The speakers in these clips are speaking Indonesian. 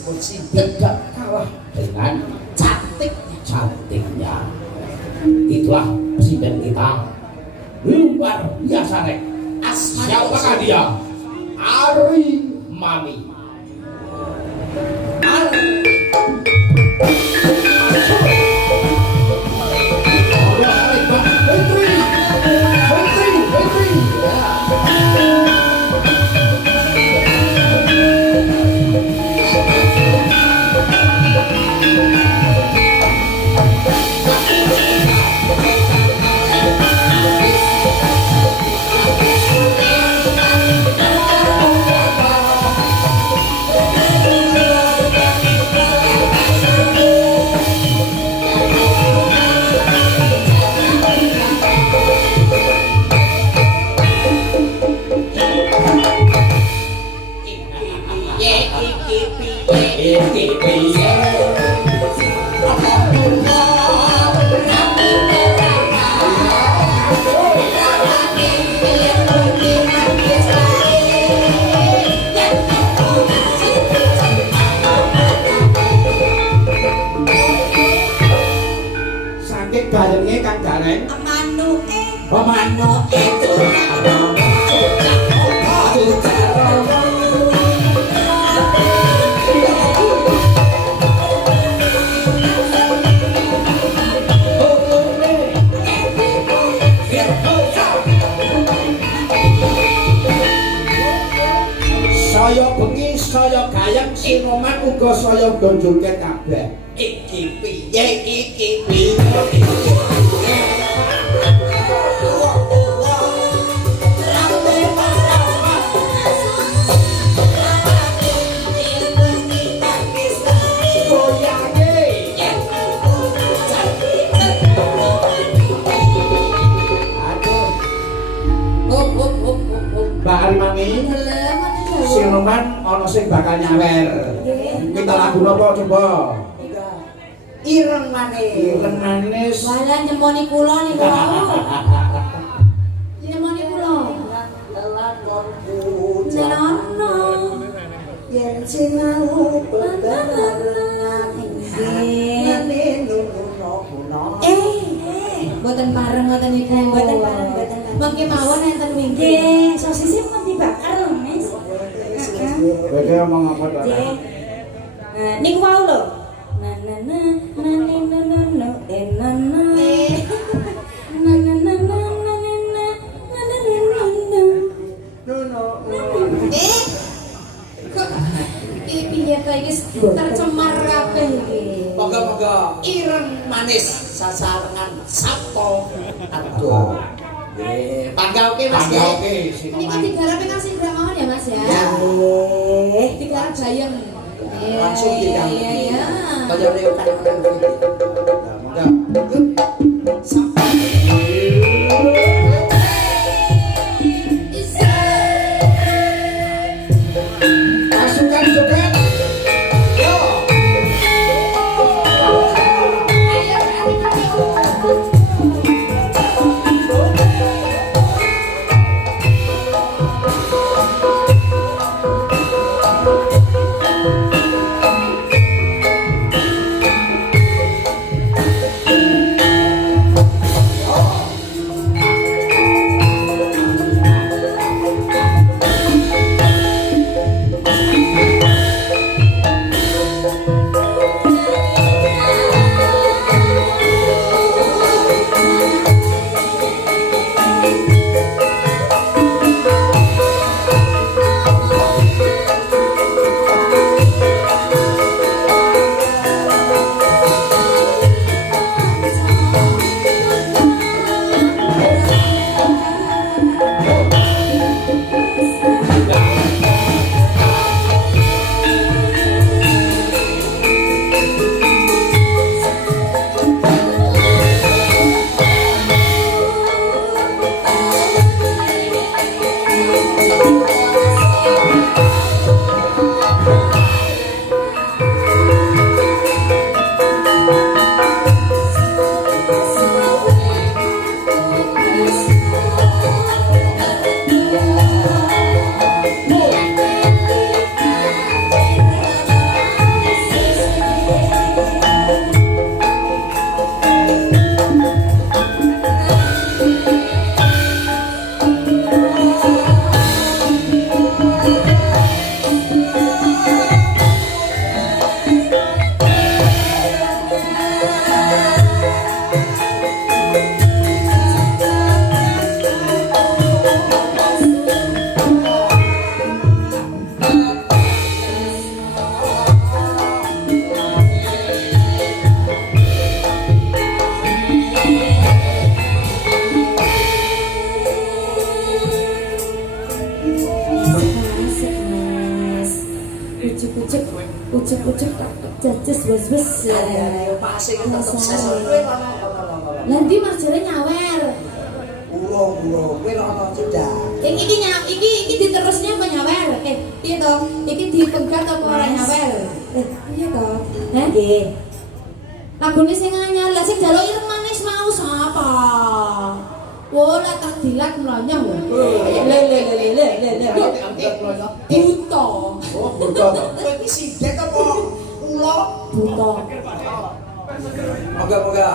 Kursi tidak kalah dengan cantiknya. Itulah presiden kita luar biasa nek. Siapakah dia? Ari Mani. Saya bengi, saya gayeng, Sinoman uga saya gonjolke kabeh. Iki piye, iki piye. Mbak Arimami, Sinoman ana sing bakal nyawer. Kita lagu napa coba? Ireng manis. Ireng manis. Malah nyemoni kula niku. Nyemoni kula. Lakonku janono. Yen sinau bedaran. Mboten pareng ngoten niku. Mboten pareng. Mangke mawon enten wingi. Nggih, sosisnya pun dibakar lho, Mas. Beda omong apa to? Niku wau lho. Tercemar kabeh iki. Moga-moga ireng manis sasarengan sapo aduh. Nggih, panggauke Mas nggih. Panggauke Ini digarape kasih mawon ya Mas ya. Nggih. Digarap bayam. Langsung digarap. Iya. Kaya reo kan. Nah, monggo. Sampai pasukan joget. Yo. ujuk jajes wes. Ayo pasti tetep sesuk kowe kono. Nanti marjane nyawer. Urung, kowe kono sudah. Iki diterusnya apa nyawer? Iya toh. Iki dipegat apa ora nyawer? Iya toh. Hah? Nggih. Lagune sing anyar, lah sing jaluk ireng manis mau sapa? Wala tak dilat mlonyong lho. Le. Buta. Oh, betul. Kowe iki sidet apa kula? Buta. Moga-moga.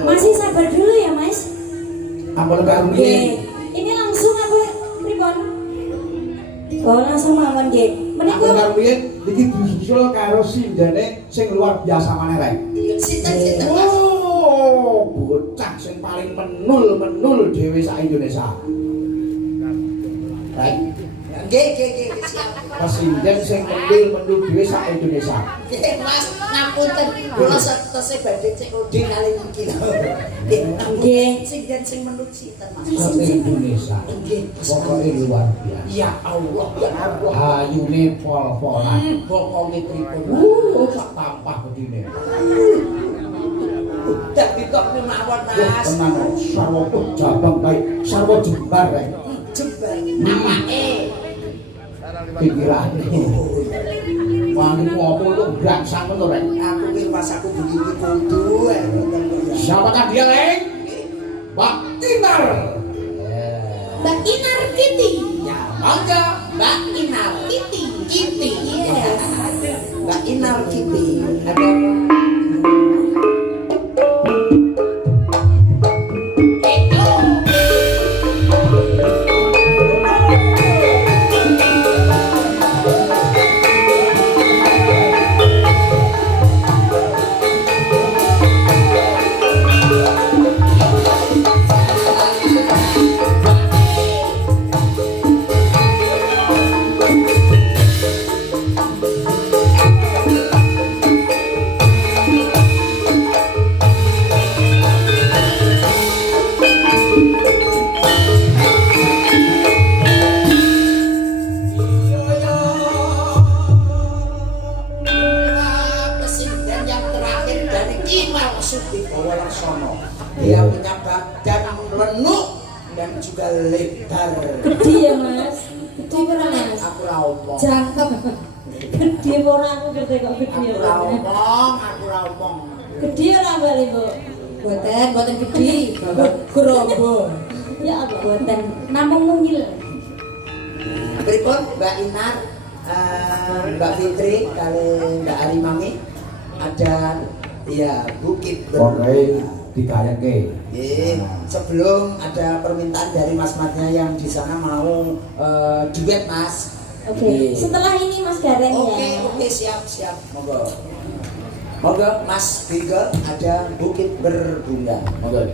Masih sabar dulu ya, Mas. Ampun karunia. Ini langsung apa pripun? Oh, langsung mawon nggih. Menika Ampun karunia iki disusul karo sindane sing luar biasa maneh rek. Sinten Mas? Oh, bocah sing paling menul dhewe sak Indonesia. Rek, Nggih, siap. presiden sing menul dhewe sak Indonesia. Nggih, Mas, ngapunten kula setese badhe cek udin kali niki lho. Nggih, sing menut sinten Mas? Sak Indonesia. Nggih, Pokoke luar biasa. ya Allah, ya Allah. Ayune pol-polan. Bokonge pripun? Sak tampah bedine. Dadi kok mawon Mas. Tenan sarwa jabang baik, sarwa jembar rek. Jembar awake. Pikirane. Wangi ngopo itu gangsang ngono rek. Aku ki pas aku begini kudu. Siapakah dia, Rek? Mbak Inar. Mbak Inar Kitty. Ya, mangga Mbak Inar Kitty. Yes. Mbak Inar Kitty. Ada apa? badan lenuk dan juga lebar. Gede ya Mas. Gede ora Mas. Aku ra omong. Jangkep. Gede ora aku gede kok gede Aku ra omong. Gede ora Mbak Ibu? Boten gede. Grobo. Ya Allah boten. Namung mungil. Berikut Mbak Inar, Mbak Fitri, kali Mbak Arimami ada ya Bukit Berbunga. Digayake. Sebelum ada permintaan dari Mas-masnya yang di sana mau duet Mas. Oke. Setelah ini Mas Gareng ya. Oke, siap. Monggo. Mas Bigel ada Bukit Berbunga. Monggo.